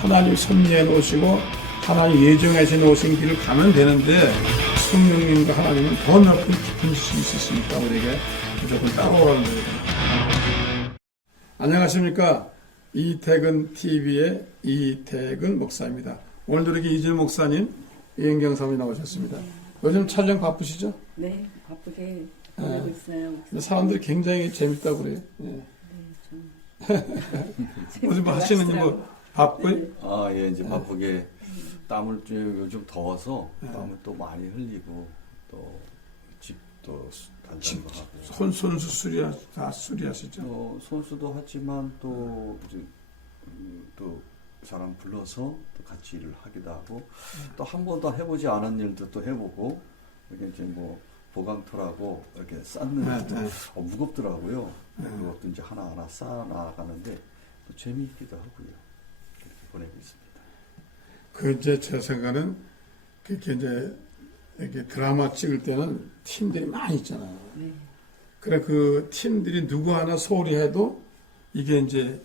하나님 섭리해 놓으시고 하나님 예정하신 오신 길을 가면 되는데 성령님과 하나님은 더 넓은 깊은 지식이 있으시니까 우리에게 무조건 따라오라는 거예요. 안녕하십니까. 이태근 TV의 이태근 목사입니다. 오늘도 이렇게 이진우 목사님, 이은경 사모님 나오셨습니다. 요즘 촬영 바쁘시죠? 네, 바쁘게 보내고 있어요. 근데 사람들이 굉장히 재밌다고 그래요. 예. 요즘 뭐 하시는 뭐 바쁘요? 아, 예, 이제 바쁘게 땀을 요즘 더워서 땀을 또 많이 흘리고 또 집도 단장도 하고 손수 다 수리하시죠? 손수도 하지만 또 이제 또 사람 불러서 또 같이 일을 하기도 하고 또 한 번도 해보지 않은 일도 또 해보고 이게 이제 뭐 보강토라고 이렇게 쌓는 것도 무겁더라고요. 그것도 이제 하나하나 쌓아 나가는데 또 재미있기도 하고요. 이렇게 보내고 있습니다. 그 이제 제 생각은 그렇게 이제 이렇게 드라마 찍을 때는 팀들이 많이 있잖아요. 그래 그 팀들이 누구 하나 소홀히 해도 이게 이제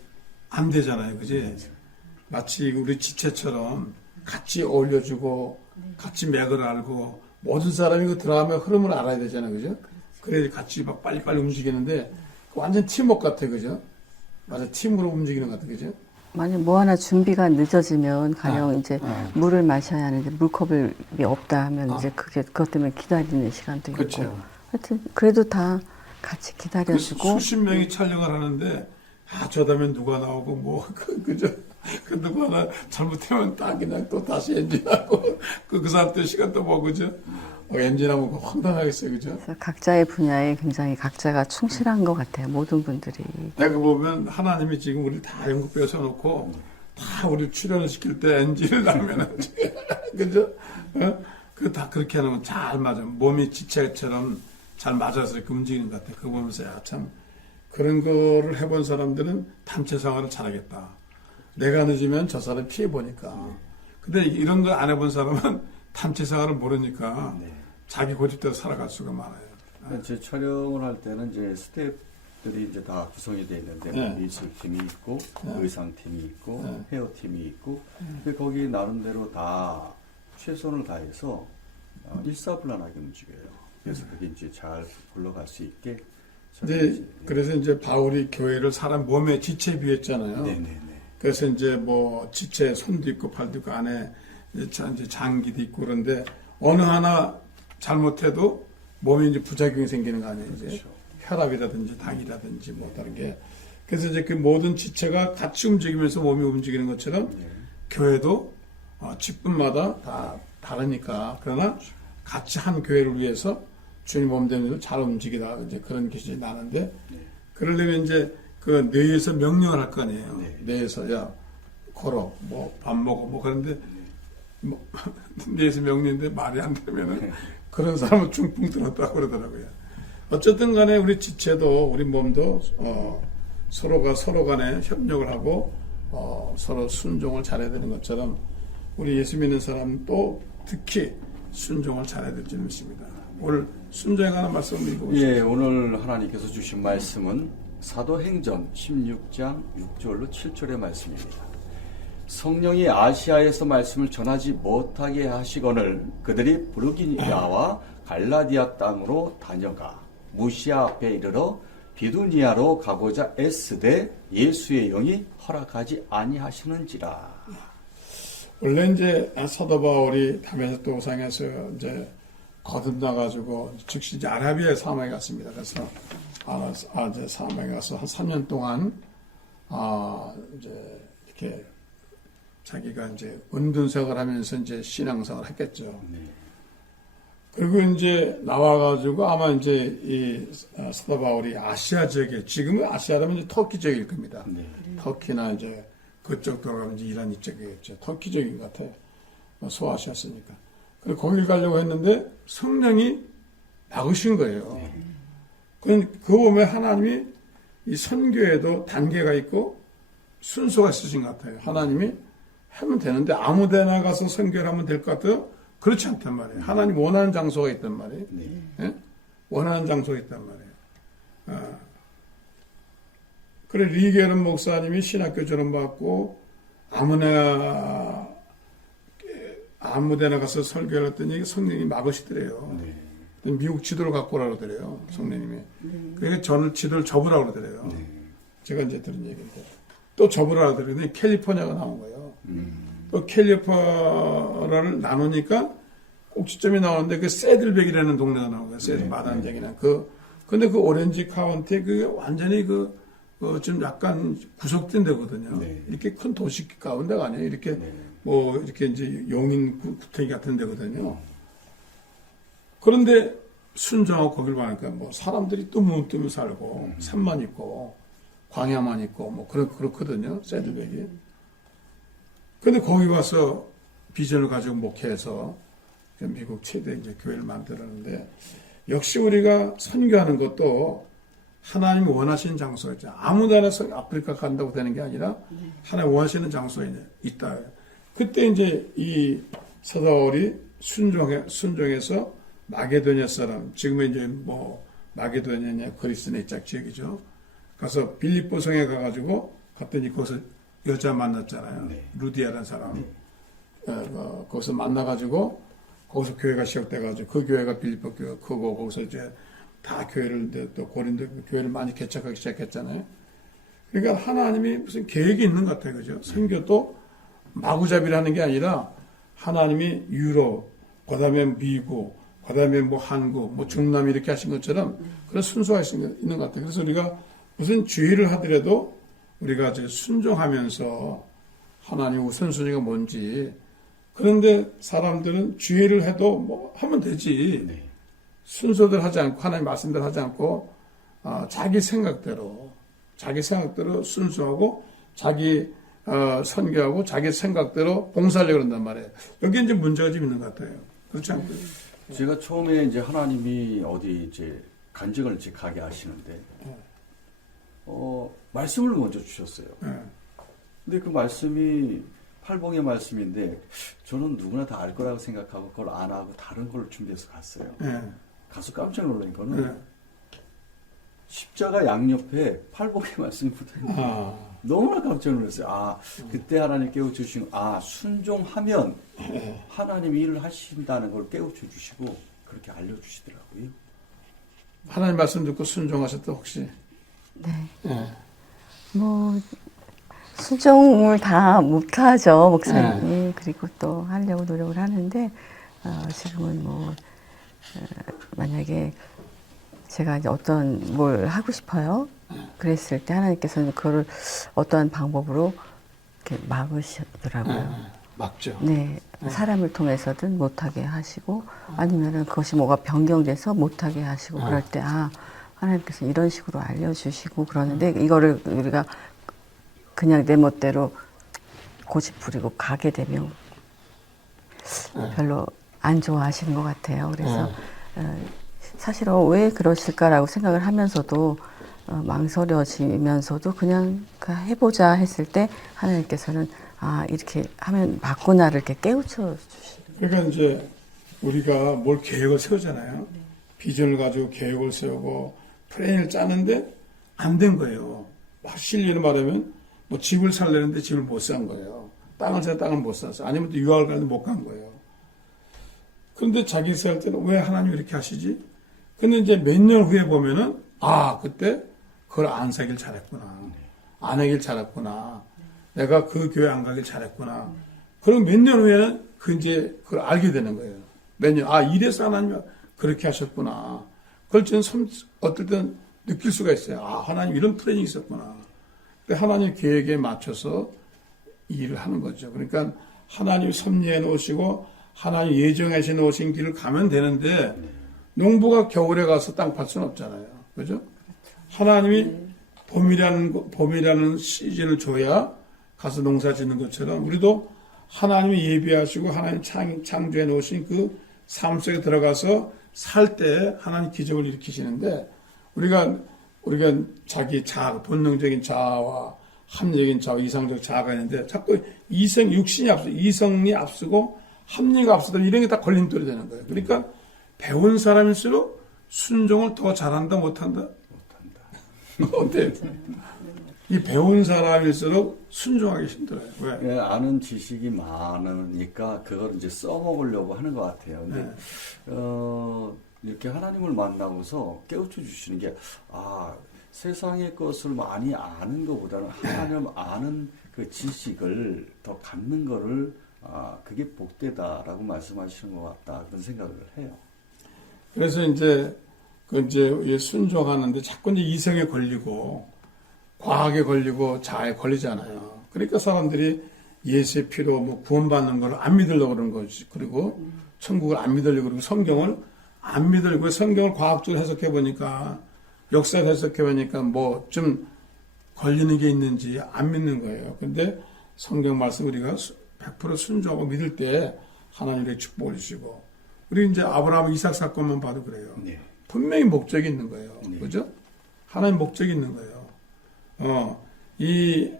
안 되잖아요, 그지? 마치 우리 지체처럼 같이 어울려주고 같이 맥을 알고 모든 사람이 그 드라마의 흐름을 알아야 되잖아요, 그죠? 그래야 같이 막 빨리빨리 움직이는데 완전 팀워크 같아, 그죠? 맞아, 팀으로 움직이는 것 같아, 그죠? 만약 뭐 하나 준비가 늦어지면 가령 이제 물을 마셔야 하는데 물컵이 없다 하면 이제 그것 때문에 기다리는 시간도 있고. 그렇죠. 하여튼 그래도 다 같이 그 기다려주고. 수십 명이 촬영을 하는데 저 다음에 누가 나오고 뭐 그죠? 그 누구 하나 잘못하면 딱 그냥 또 다시 엔진하고 그 사람 또 시간 또 뭐 그죠? 엔진하면 황당하겠어요, 그죠? 그래서 각자의 분야에 굉장히 각자가 충실한 것 같아요. 모든 분들이. 내가 보면 하나님이 지금 우리 다 연극배우 써놓고 다 우리 출연을 시킬 때 엔진을 하면은 그죠? 그 다 그렇게 하면 잘 맞아. 몸이 지체처럼 잘 맞아서 이렇게 움직이는 것 같아. 그거 보면서 야, 참 그런 거를 해본 사람들은 단체 생활을 잘하겠다. 내가 늦으면 저 사람 피해 보니까. 근데 이런 거 안 해본 사람은 단체 생활을 모르니까 자기 고집대로 살아갈 수가 많아요. 제 촬영을 할 때는 이제 스태프들이 이제 다 구성이 되어 있는데 미술팀이 있고 의상팀이 있고 헤어팀이 있고 근데 거기 나름대로 다 최선을 다해서 일사불란하게 움직여요. 그래서 그게 이제 잘 굴러갈 수 있게. 그래서 이제 바울이 교회를 사람 몸에 지체에 비했잖아요. 네네네. 그래서 이제 뭐 지체 손도 있고 팔도 있고 안에 이제 장기도 있고 그런데 어느 하나 잘못해도 몸에 이제 부작용이 생기는 거 아니에요. 이제 그렇죠. 혈압이라든지 당이라든지 뭐 다른 게. 그래서 이제 그 모든 지체가 같이 움직이면서 몸이 움직이는 것처럼 교회도 직분마다 다 다르니까 그러나 같이 한 교회를 위해서 주님 몸 되는 대로 잘 움직이다 이제 그런 것이 나는데 그러려면 이제 그 뇌에서 명령을 할 거 아니에요. 뇌에서 야 걸어 뭐 밥 먹어 뭐 그런데 뭐 뇌에서 명령인데 말이 안 되면은 그런 사람은 중풍 들었다고 그러더라고요. 어쨌든 간에 우리 지체도 우리 몸도 서로가 서로 간에 협력을 하고 서로 순종을 잘해야 되는 것처럼 우리 예수 믿는 사람도 특히 순종을 잘해야 될 줄 믿습니다. 오늘 순종에 관한 말씀을 읽어보시죠. 예, 오늘 하나님께서 주신 말씀은 사도행전 16장 6절로 7절의 말씀입니다. 성령이 아시아에서 말씀을 전하지 못하게 하시거늘 그들이 부르기니아와 갈라디아 땅으로 다녀가 무시아 앞에 이르러 비두니아로 가고자 애쓰되 예수의 영이 허락하지 아니하시는지라. 원래 이제 사도 바울이 다메섹 도상에서 이제 거듭나가지고 즉시 이제 아라비아 사막에 갔습니다. 그래서 이제 사막에 가서 한 3년 동안 이제 이렇게 자기가 이제 은둔생활을 하면서 이제 신앙생활을 했겠죠. 그리고 이제 나와가지고 아마 이제 이 사도 바울이 아시아 지역에 지금은 아시아라면 이제 터키 지역일 겁니다. 터키나 이제 그쪽 들어가면 이제 이란 이쪽이겠죠. 터키 지역인 것 같아요. 소아시아였으니까. 그래서 거길 가려고 했는데 성령이 막으신 거예요. 그거 보면 하나님이 이 선교에도 단계가 있고 순서가 있으신 것 같아요. 하나님이 하면 되는데 아무 데나 가서 선교를 하면 될 것 같아요. 그렇지 않단 말이에요. 하나님 원하는 장소가 있단 말이에요. 예? 원하는 장소가 있단 말이에요. 그래 리게른 목사님이 신학교 졸업받고 아무 데나 가서 설교를 했더니 성령님이 막으시더래요. 네. 미국 지도를 갖고 오라고 그러더래요. 성령님이. 그러니까 저는 지도를 접으라고 그러더래요. 네. 제가 이제 들은 얘기인데. 또 접으라고 그러더니 캘리포니아가 나온 거예요. 또 캘리포니아를 나누니까 꼭지점이 나오는데 그 새들백이라는 동네가 나온 거예요. 새들 마단쟁이나 근데 그 오렌지 카운티 그게 완전히 좀 약간 구석진 데거든요. 네. 이렇게 큰 도시 가운데가 아니에요. 이렇게 네. 뭐 이렇게 이제 용인 구탱이 같은 데거든요. 그런데 순정하고 거기를 가니까 뭐 사람들이 뜨문뜨문 살고 산만 있고 광야만 있고 뭐 그렇거든요. 새들백이. 근데 거기 가서 비전을 가지고 목회해서 미국 최대 이제 교회를 만들었는데 역시 우리가 선교하는 것도 하나님이 원하시는 장소가 있죠. 아무 데나 아프리카 간다고 되는 게 아니라 하나님 원하시는 장소에 있다. 그때 이제 이 사다울이 순종해서 마게도냐 사람, 지금은 이제 뭐 마게도냐냐 그리스네 짝 지역이죠. 가서 빌립보 성에 가가지고 갔더니 거기서 여자 만났잖아요. 네. 루디아라는 사람. 거기서 만나가지고 거기서 교회가 시작돼가지고 그 교회가 빌립보 교회 크고 거기서 이제 다 교회를 또 고린도 교회를 많이 개척하기 시작했잖아요. 그러니까 하나님이 무슨 계획이 있는 것 같아요, 그죠? 선교도 마구잡이라는 게 아니라 하나님이 유럽, 그다음에 미국, 그다음에 뭐 한국, 뭐 중남 이렇게 하신 것처럼 그런 순서가 있는 것 같아요. 그래서 우리가 무슨 주의를 하더라도 우리가 이제 순종하면서 하나님 우선순위가 뭔지. 그런데 사람들은 주의를 해도 뭐 하면 되지. 네. 순서들 하지 않고 하나님 말씀대로 하지 않고 자기 생각대로 순수하고 자기 선교하고 자기 생각대로 봉사하려고 그런단 말이에요. 여기 이제 문제가 좀 있는 것 같아요. 그렇지 않고요. 제가 처음에 이제 하나님이 어디 이제 간증을 이제 가게 하시는데 말씀을 먼저 주셨어요. 네. 근데 그 말씀이 팔복의 말씀인데 저는 누구나 다 알 거라고 생각하고 그걸 안 하고 다른 걸 준비해서 갔어요. 네. 가서 깜짝 놀란 거는 네. 십자가 양옆에 팔복의 말씀이 붙어있는 너무나 깜짝 놀랐어요. 그때 하나님 깨우쳐주신 순종하면 하나님이 일을 하신다는 걸 깨우쳐주시고 그렇게 알려주시더라고요. 하나님 말씀 듣고 순종하셨다 혹시? 네. 네. 뭐 순종을 다 못하죠, 목사님이. 그리고 또 하려고 노력을 하는데 지금은 뭐 만약에 제가 이제 어떤 뭘 하고 싶어요. 그랬을 때 하나님께서는 그거를 어떠한 방법으로 이렇게 막으시더라고요. 막죠. 네, 사람을 통해서든 못하게 하시고 아니면은 그것이 뭐가 변경돼서 못하게 하시고 그럴 때 하나님께서 이런 식으로 알려주시고 그러는데 이거를 우리가 그냥 내 멋대로 고집 부리고 가게 되면 별로 안 좋아하시는 것 같아요. 그래서 사실은 왜 그러실까라고 생각을 하면서도 망설여지면서도 그냥 해보자 했을 때 하나님께서는 이렇게 하면 맞구나를 이렇게 깨우쳐 주시는. 그러니까 이제 우리가 뭘 계획을 세우잖아요. 비전을 가지고 계획을 세우고 플랜을 짜는데 안 된 거예요. 실리로 말하면 뭐 집을 살려는데 집을 못 산 거예요. 땅을 사 땅을 못 샀어요. 아니면 또 유학을 가는데 못 간 거예요. 그런데 자기 살 때는 왜 하나님 이렇게 하시지? 근데 이제 몇 년 후에 보면은 그때 그걸 안 사길 잘했구나. 안 하길 잘했구나. 내가 그 교회 안 가길 잘했구나. 그럼 몇 년 후에는 이제 그걸 알게 되는 거예요. 몇 년, 이래서 하나님이 그렇게 하셨구나. 그걸 저는 어떨 땐 느낄 수가 있어요. 하나님 이런 플랜이 있었구나. 근데 하나님 계획에 맞춰서 일을 하는 거죠. 그러니까 하나님 섭리해 놓으시고 하나님 예정하시 놓으신 길을 가면 되는데 농부가 겨울에 가서 땅 팔 수는 없잖아요. 그죠? 하나님이 봄이라는 시즌을 줘야 가서 농사 짓는 것처럼 우리도 하나님이 예비하시고 하나님 창조해 놓으신 그 삶 속에 들어가서 살 때 하나님 기적을 일으키시는데 우리가 자기 자아, 본능적인 자아와 합리적인 자아, 이상적 자아가 있는데 자꾸 육신이 앞서, 이성이 앞서고 합리가 앞서다 이런 게 다 걸림돌이 되는 거예요. 그러니까 배운 사람일수록 순종을 더 잘한다, 못한다? 못한다. 어때요? 이 배운 사람일수록 순종하기 힘들어요. 왜? 예, 아는 지식이 많으니까 그걸 이제 써먹으려고 하는 것 같아요. 근데 이렇게 하나님을 만나고서 깨우쳐 주시는 게 세상의 것을 많이 아는 것보다는 하나님 아는 그 지식을 더 갖는 거를 그게 복되다라고 말씀하시는 것 같다 그런 생각을 해요. 그래서 이제 순종하는데 자꾸 이제 이성에 걸리고 과학에 걸리고 자아에 걸리잖아요. 그러니까 사람들이 예수의 피로 뭐 구원받는 걸 안 믿으려고 그러는 거지. 그리고 천국을 안 믿으려고 그러고 성경을 안 믿으려고 성경을 과학적으로 해석해 보니까 역사를 해석해 보니까 뭐 좀 걸리는 게 있는지 안 믿는 거예요. 근데 성경 말씀 우리가 100% 순종하고 믿을 때 하나님의 축복을 주시고 우리 이제 아브라함 이삭 사건만 봐도 그래요. 네. 분명히 목적이 있는 거예요. 네. 그죠? 하나님 목적이 있는 거예요. 이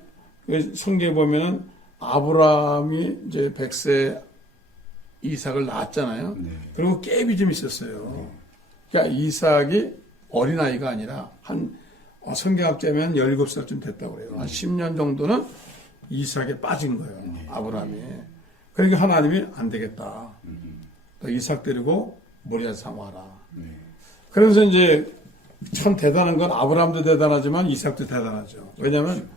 성경에 보면은 아브라함이 이제 100세 이삭을 낳았잖아요. 네. 그리고 갭이 좀 있었어요. 그러니까 이삭이 어린아이가 아니라 성경학자면 17살쯤 됐다고 그래요. 한 10년 정도는 이삭에 빠진 거예요. 아브라함이. 그러니까 하나님이 안 되겠다. 또 이삭 데리고 모리아 산 와라. 그래서 이제 참 대단한 건 아브라함도 대단하지만 이삭도 대단하죠. 왜냐면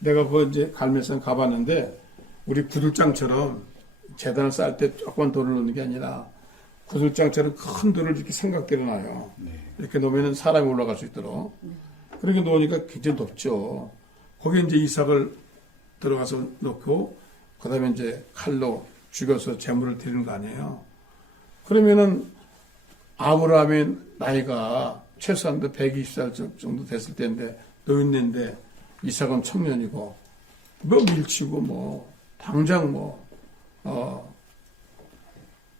내가 이제 갈멜산 가봤는데 우리 구들장처럼 재단을 쌓을 때 조그만 돌을 놓는 게 아니라 구들장처럼 큰 돌을 이렇게 삼각대로 놔요. 이렇게 놓으면 사람이 올라갈 수 있도록. 그렇게 놓으니까 굉장히 높죠. 거기에 이제 이삭을 들어가서 놓고 그 다음에 이제 칼로 죽여서 제물을 드리는 거 아니에요. 그러면은 아브라함의 나이가 최소한 120살 정도 됐을 때인데 노인네인데 이삭은 청년이고 뭐 밀치고 뭐 당장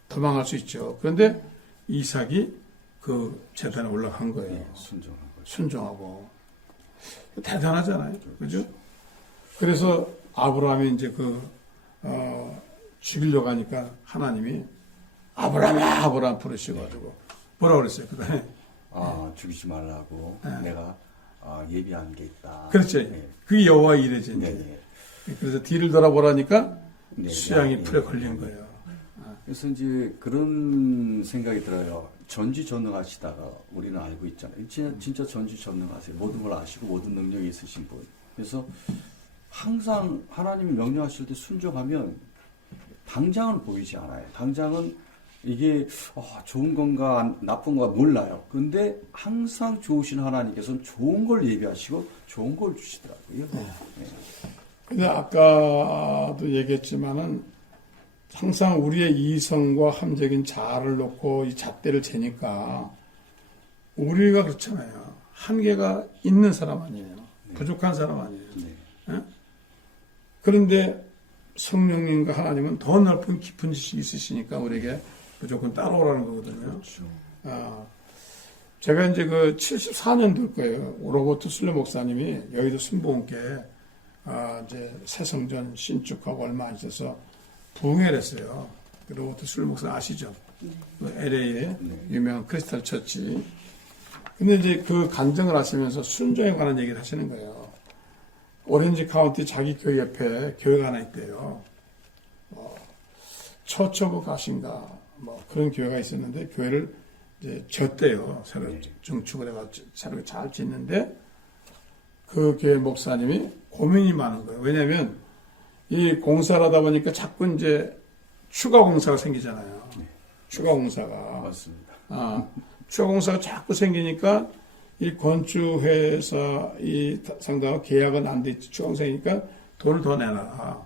도망할 수 있죠. 그런데 이삭이 그 재단에 올라간 거예요. 순종하고 대단하잖아요. 그죠? 그래서 아브라함이 이제 죽이려고 하니까 하나님이 아브라함 부르셔가지고 뭐라고 그랬어요? 그다음에 죽이지 말라고 내가 예비한 게 있다. 그렇죠. 그게 여호와의 이레지. 그래서 뒤를 돌아보라니까 수양이 풀에 걸린 거예요. 그래서 이제 그런 생각이 들어요. 전지전능하시다가 우리는 알고 있잖아요. 진짜 전지전능하세요. 모든 걸 아시고 모든 능력이 있으신 분. 그래서 항상 하나님이 명령하실 때 순종하면 당장은 보이지 않아요. 당장은 이게 좋은 건가 나쁜 건가 몰라요. 근데 항상 좋으신 하나님께서는 좋은 걸 예비하시고 좋은 걸 주시더라고요. 근데 아까도 얘기했지만은 항상 우리의 이성과 함적인 자아를 놓고 이 잣대를 재니까 우리가 그렇잖아요. 한계가 있는 사람 아니에요. 부족한 사람 아니에요. 네? 그런데 성령님과 하나님은 더 넓은 깊은 지식이 있으시니까 우리에게 무조건 따라오라는 거거든요. 그렇죠. 제가 이제 74년 될 거예요. 로버트 술레 목사님이 여의도 순복음교회 이제 새성전 신축하고 얼마 안 있어서 부흥회를 했어요. 로버트 술레 목사 아시죠? LA의 유명한 크리스탈 처치. 근데 이제 그 간증을 하시면서 순종에 관한 얘기를 하시는 거예요. 오렌지 카운티 자기 교회 옆에 교회가 하나 있대요. 처치 오브 가신가 그런 교회가 있었는데 교회를 이제 졌대요. 새로 증축을 해가지고 새로 잘 짓는데 그 교회 목사님이 고민이 많은 거예요. 왜냐하면 이 공사를 하다 보니까 자꾸 이제 추가 공사가 생기잖아요. 추가 공사가. 맞습니다. 추가 공사가 자꾸 생기니까 이 건축회사 이 상당하고 계약은 안 돼 있지. 추가 공사니까 돈을 더 내놔.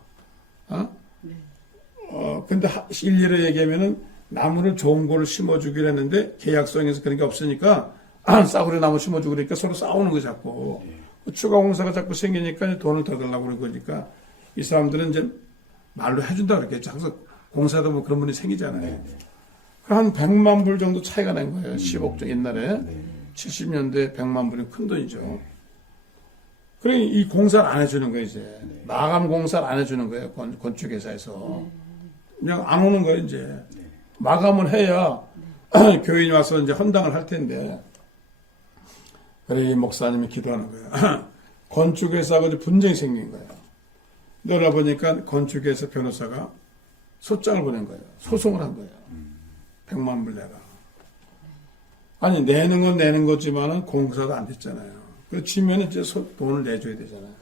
근데 일례로 얘기하면은 나무를 좋은 거를 심어주기로 했는데 계약성에서 그런 게 없으니까 싸구려 나무 심어주고 그러니까 서로 싸우는 거 자꾸. 추가 공사가 자꾸 생기니까 돈을 더 달라고 그런 거니까 이 사람들은 이제 말로 해준다 그랬겠죠. 항상 공사도 뭐 그런 분이 생기잖아요. 한 100만 불 정도 차이가 난 거예요. 10억 정 옛날에. 70년대 100만 불이 큰 돈이죠. 그래 이 공사를 안 해주는 거예요 이제. 마감 공사를 안 해주는 거예요. 건축회사에서. 그냥 안 오는 거예요 이제. 마감을 해야 교인이 와서 이제 헌당을 할 텐데. 그래 이 목사님이 기도하는 거예요. 건축회사하고 분쟁이 생긴 거예요. 그러다 보니까 건축회사 변호사가 소장을 보낸 거예요. 소송을 한 거예요. 100만 불 내라. 아니, 내는 건 내는 거지만은 공사도 안 됐잖아요. 그 지면은 이제 돈을 내줘야 되잖아요.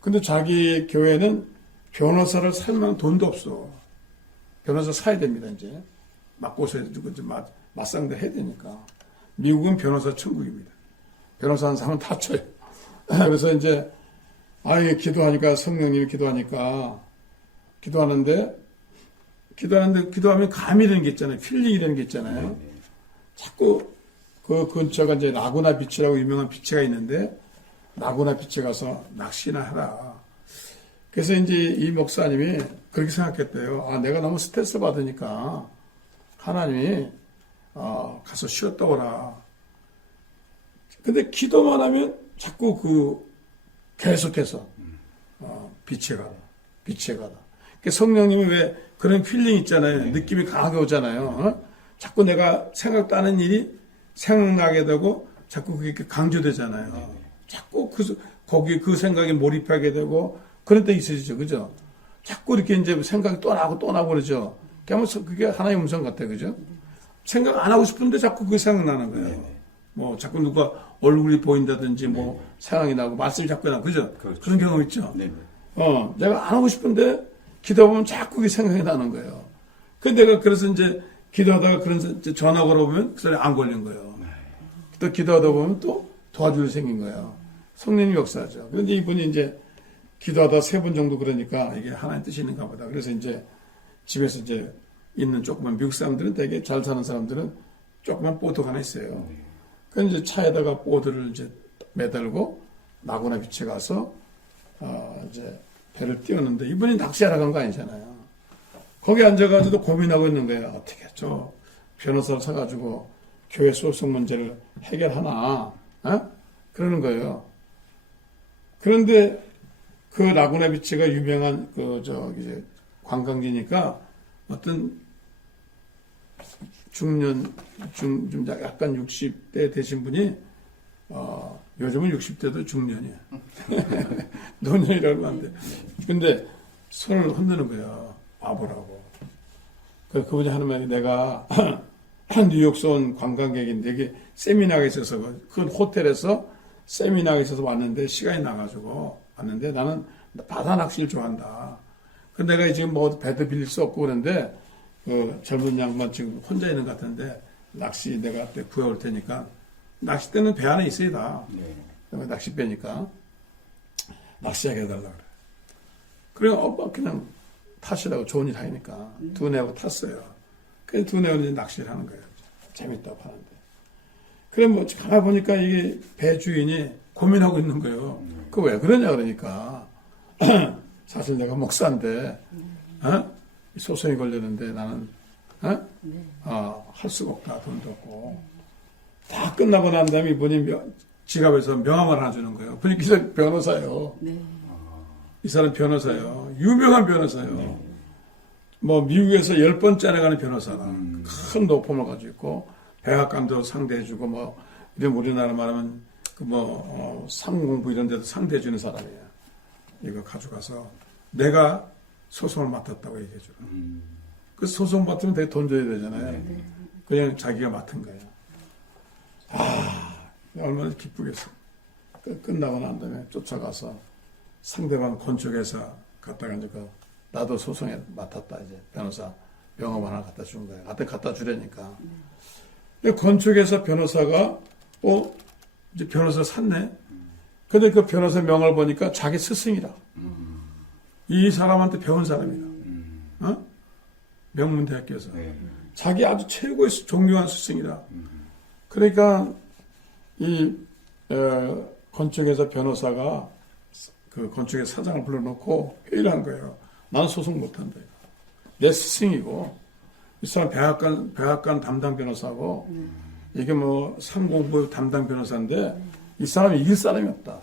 근데 자기 교회는 변호사를 살 만한 돈도 없어. 변호사 사야 됩니다, 이제. 맞고서 맞상대 해야 되니까. 미국은 변호사 천국입니다. 변호사 한 사람은 다쳐요. 그래서 이제, 기도하니까, 성령님이 기도하는데, 기도하면 감이라는 게 있잖아요. 필링이라는 게 있잖아요. 자꾸 그 근처가 이제 라구나 비치라고 유명한 비치가 있는데, 라구나 비치에 가서 낚시나 하라. 그래서 이제 이 목사님이 그렇게 생각했대요. 내가 너무 스트레스 받으니까 하나님이 가서 쉬었다 오라. 근데 기도만 하면 자꾸 계속해서 빛에 가다. 성령님이 왜 그런 필링 있잖아요. 느낌이 강하게 오잖아요. 자꾸 내가 생각도 않은 일이 생각나게 되고 자꾸 그게 강조되잖아요. 자꾸 거기 그 생각에 몰입하게 되고 그런 때 있으시죠. 그죠? 자꾸 이렇게 이제 생각이 또 나고 그러죠. 그게 하나의 음성 같아요. 그죠? 생각 안 하고 싶은데 자꾸 그게 생각나는 거예요. 뭐 자꾸 누가 얼굴이 보인다든지 뭐 생각이 나고 말씀이 자꾸 나고 그죠? 그렇죠. 그런 경험 있죠. 내가 안 하고 싶은데 기도하면 자꾸 그게 생각이 나는 거예요. 그래서 이제 기도하다가 그런 전화 걸어보면 그 사람이 안 걸린 거예요. 또 기도하다 보면 또 도와줄 일이 생긴 거예요. 성령님 역사죠. 그런데 이분이 이제 기도하다 3번 정도 그러니까 이게 하나님 뜻이 있는가 보다. 그래서 이제 집에서 이제 있는 조그만 미국 사람들은 되게 잘 사는 사람들은 조그만 보트가 하나 있어요. 그 이제 차에다가 보드를 이제 매달고 라구나 비치에 가서 이제 배를 띄웠는데 이분이 낚시하러 간 거 아니잖아요. 거기 앉아가지고 고민하고 있는 거예요. 어떻게 저 변호사를 사가지고 교회 소송 문제를 해결하나? 그러는 거예요. 그런데 그 라구나 비치가 유명한 이제 관광지니까 어떤 좀 약간 60대 되신 분이 요즘은 60대도 중년이야. 노년이라고 하면 안 돼. 근데 손을 흔드는 거야. 와보라고. 그분이 하는 말이 내가 뉴욕에서 온 관광객인데 이게 세미나가 있어서 그 호텔에서 세미나가 있어서 왔는데 시간이 나가지고 왔는데 나는 바다 낚시를 좋아한다. 근데 내가 지금 뭐 배도 빌릴 수 없고 그런데 그 젊은 양반 지금 혼자 있는 것 같은데 낚시 내가 구해올 테니까 낚싯대는 배 안에 있어야 다. 낚싯배니까 낚시하게 해달라 그래. 그래 그냥 타시라고 좋은 일 하니까 두뇌하고 탔어요. 그래서 두뇌하고 이제 낚시를 하는 거예요. 재밌다고 하는데. 그래 뭐 가만 보니까 이게 배 주인이 고민하고 있는 거예요. 그 왜 그러냐 그러니까 사실 내가 목사인데 소송이 걸렸는데 나는 할 수가 없다. 돈도 없고. 다 끝나고 난 다음에 이분이 지갑에서 명함을 하나 주는 거예요. 보니까 이 사람 변호사예요. 이 사람 변호사예요. 유명한 변호사예요. 뭐 미국에서 10번째 나가는 변호사다. 큰 높음을 가지고 있고 백악관도 상대해주고 뭐 이런 우리나라 말하면 상공부 이런 데도 상대해주는 사람이에요. 이거 가져가서 내가 소송을 맡았다고 얘기해줘요. 그 소송 맡으면 되게 돈 줘야 되잖아요. 그냥 자기가 맡은 거예요. 얼마나 기쁘겠어. 끝나고 난 다음에 쫓아가서 상대방 건축회사 갔다가 이제 나도 소송에 맡았다 이제 변호사 명함 하나 갖다 준 거예요. 갖다 주려니까. 근데 건축회사 변호사가 이제 변호사 샀네. 근데 그 변호사 명함을 보니까 자기 스승이라. 이 사람한테 배운 사람이라. 명문대학교에서. 자기 아주 최고의 존경한 스승이라. 그러니까 이 건축회사 변호사가 그 건축회사 사장을 불러놓고 회의를 한 거예요. 나는 소송 못한다. 내 스승이고 이 사람 백악관 담당 변호사고 이게 뭐 상공부 담당 변호사인데 이 사람이 이길 사람이 없다.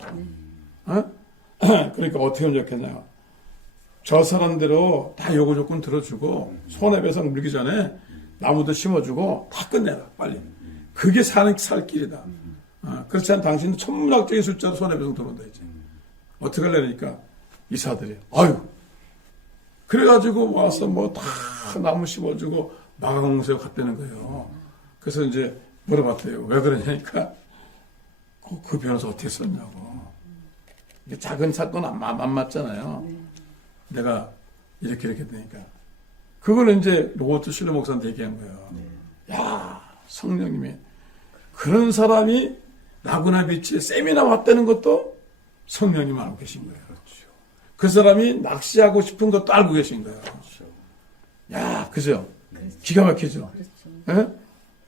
그러니까 어떻게 하면 좋겠냐. 저 사람대로 다 요구 조건 들어주고 손해배상 물기 전에 나무도 심어주고 다 끝내라 빨리. 그게 살 길이다. 그렇지 않으면 당신은 천문학적인 숫자로 손해배상 들어온다 이제. 어떻게 하려니까 이사들이 아유 그래가지고 와서 뭐 다 나무 심어주고 마감공사에 갔다는 거예요. 그래서 이제 물어봤대요. 왜 그러냐니까 그 변호사 어떻게 썼냐고. 이게 작은 사건 안 맞잖아요. 내가 이렇게 되니까 그걸 이제 로버트 슐러 목사한테 얘기한 거예요. 야 성령님이 그런 사람이 라구나 비치에 세미나 왔다는 것도 성령님 알고 계신 거예요. 그 사람이 낚시하고 싶은 것도 알고 계신 거예요. 야, 그죠? 기가 막히죠? 그렇죠. 예?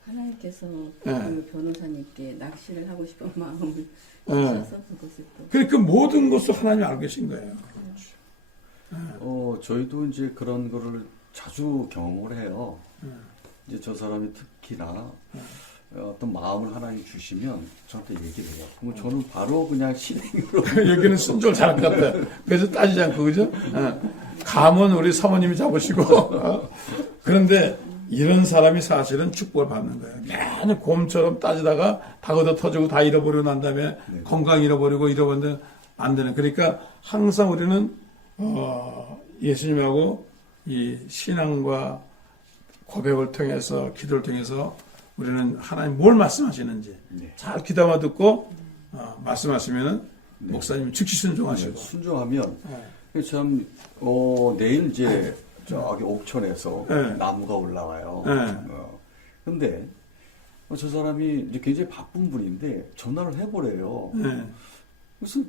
하나님께서 예. 그 변호사님께 낚시를 하고 싶은 마음을 예. 주셔서 그것을 또 그 모든 것을 하나님이 알고 계신 거예요. 저희도 이제 그런 거를 자주 경험을 해요. 이제 저 사람이 특히나 어떤 마음을 하나님 주시면 저한테 얘기를 해요. 그러면 저는 바로 그냥 실행으로. 여기는 순종을 잘할 것 같아요. 그래서 따지지 않고, 그죠? 감은 우리 사모님이 잡으시고. 그런데 이런 사람이 사실은 축복을 받는 거예요. 맨 곰처럼 따지다가 다 걷어 터지고 다 잃어버리고 난 다음에 건강 잃어버리고 잃어버리면 안 되는. 그러니까 항상 우리는, 예수님하고 이 신앙과 고백을 통해서, 기도를 통해서 우리는 하나님 뭘 말씀하시는지 잘 귀담아 듣고, 말씀하시면은 목사님이 즉시 순종하시고. 순종하면, 참, 내일 이제 저기 옥천에서 나무가 올라와요. 근데 저 사람이 이제 굉장히 바쁜 분인데 전화를 해보래요. 그래서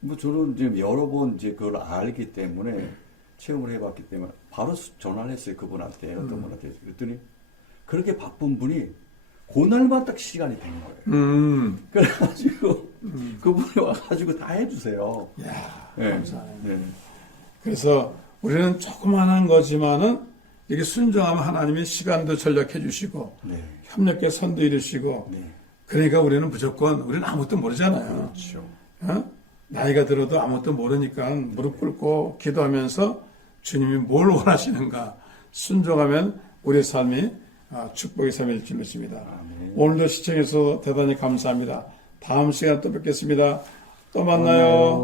뭐 저는 이제 여러 번 이제 그걸 알기 때문에 체험을 해봤기 때문에 바로 전화를 했어요. 그분한테 어떤 분한테. 그랬더니 그렇게 바쁜 분이 그날만 딱 시간이 된 거예요. 그래가지고 그분이 와가지고 다 해주세요. 야, 네. 감사해요. 네. 그래서 우리는 조그만한 거지만은 이게 순종하면 하나님이 시간도 전략해 주시고 네. 협력의 선도 이루시고 네. 그러니까 우리는 아무것도 모르잖아요. 그렇죠. 나이가 들어도 아무것도 모르니까 무릎 꿇고 기도하면서 주님이 뭘 원하시는가 순종하면 우리의 삶이 축복의 삶일 줄 믿습니다. 오늘도 시청해서 대단히 감사합니다. 다음 시간에 또 뵙겠습니다. 또 만나요.